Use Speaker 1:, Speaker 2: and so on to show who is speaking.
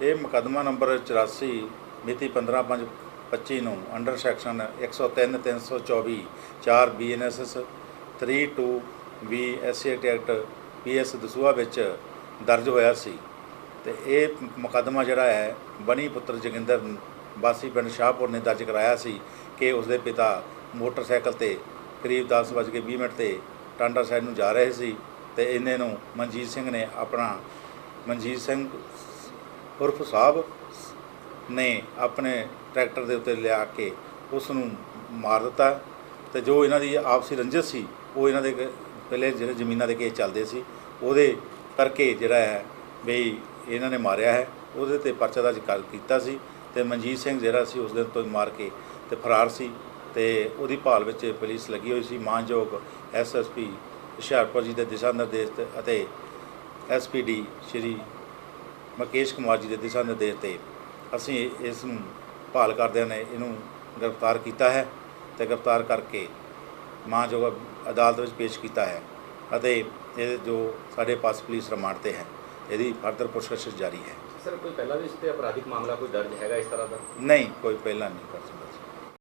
Speaker 1: ਇਹ ਮੁਕੱਦਮਾ ਨੰਬਰ 84 ਮਿਤੀ 15/5/25 ਨੂੰ under section 103 324 4 BNSS 32 B SC act PS Dasuya ਵਿੱਚ ਦਰਜ ਹੋਇਆ ਸੀ। ਤੇ ਇਹ ਮੁਕੱਦਮਾ ਜਿਹੜਾ ਹੈ, ਬਣੀ ਪੁੱਤਰ ਜੋਗਿੰਦਰ ਵਾਸੀ ਪਿੰਡ ਸ਼ਾਹਪੁਰ ਨੇ ਦਰਜ ਕਰਾਇਆ ਸੀ ਕਿ ਉਸਦੇ ਪਿਤਾ ਮੋਟਰਸਾਈਕਲ ਤੇ ਕਰੀਬ 10:20 ਮਿੰਟ ਤੇ ਟਾਂਡਾ ਸਾਈਡ ਨੂੰ ਜਾ ਰਹੇ ਸੀ ਤੇ ਇਹਨੇ ਨੂੰ ਮਨਜੀਤ ਸਿੰਘ ਨੇ ਆਪਣਾ, ਮਨਜੀਤ ਸਿੰਘ ਉਰਫ ਸਾਹਿਬ ਨੇ ਆਪਣੇ ਟਰੈਕਟਰ ਦੇ ਉੱਤੇ ਲਿਆ ਕੇ ਉਸ ਨੂੰ ਮਾਰ ਦਿੱਤਾ ਤੇ ਜੋ ਇਹਨਾਂ ਦੀ ਆਪਸੀ ਰੰਜਿਸ਼ ਸੀ, ਉਹ ਇਹਨਾਂ ਦੇ ਕ- ਪਹਿਲੇ ਜਿਹੜੇ ਜ਼ਮੀਨਾਂ ਦੇ ਕੇਸ ਚੱਲਦੇ ਸੀ, ਉਹਦੇ ਕਰਕੇ ਜਿਹੜਾ ਹੈ ਬਈ ਇਹਨਾਂ ਨੇ ਮਾਰਿਆ ਹੈ। ਉਹਦੇ ਤੇ ਪਰਚਾ ਦਰਜ ਕਰ ਕੀਤਾ ਸੀ ਤੇ ਮਨਜੀਤ ਸਿੰਘ ਜਿਹੜਾ ਸੀ ਉਸ ਦਿਨ ਤੋਂ ਮਾਰ ਕੇ ਤੇ ਫਰਾਰ ਸੀ ਤੇ ਉਹਦੀ ਭਾਲ ਵਿੱਚ ਪੁਲਿਸ ਲੱਗੀ ਹੋਈ ਸੀ। ਮਾਨਯੋਗ ਐਸਐਸਪੀ ਹੁਸ਼ਿਆਰਪੁਰ ਜੀ ਦੇ ਦਿਸ਼ਾ ਨਿਰਦੇਸ਼ ਤੇ ਅਤੇ ਐਸਪੀਡੀ ਸ਼੍ਰੀ ਮੁਕੇਸ਼ ਕੁਮਾਰ ਜੀ ਦੇ ਦਿਸ਼ਾ ਨਿਰਦੇਸ਼ ਤੇ ਅਸੀਂ ਇਸ ਨੂੰ ਭਾਲ ਕਰਦਿਆਂ ਨੇ ਇਹਨੂੰ ਗ੍ਰਿਫਤਾਰ ਕੀਤਾ ਹੈ ਤੇ ਗ੍ਰਿਫਤਾਰ ਕਰਕੇ ਮਾਨਯੋਗ ਅਦਾਲਤ ਵਿੱਚ ਪੇਸ਼ ਕੀਤਾ ਹੈ ਅਤੇ ਇਹ ਜੋ ਸਾਡੇ ਪਾਸ ਪੁਲਿਸ ਰਿਮਾਂਡ ਤੇ ਹੈ ਇਹਦੀ ਫਰਦਰ ਪੁੱਛਗਿੱਛ ਜਾਰੀ ਹੈ।
Speaker 2: ਸਰ ਕੋਈ ਪਹਿਲਾਂ ਵੀ ਇਸ ਤੇ ਅਪਰਾਧਿਕ ਮਾਮਲਾ ਕੋਈ ਦਰਜ ਹੈਗਾ ਇਸ ਤਰ੍ਹਾਂ ਦਾ?
Speaker 1: ਨਹੀਂ ਕੋਈ ਪਹਿਲਾਂ ਨਹੀਂ ਕਰ ਸਕਦਾ।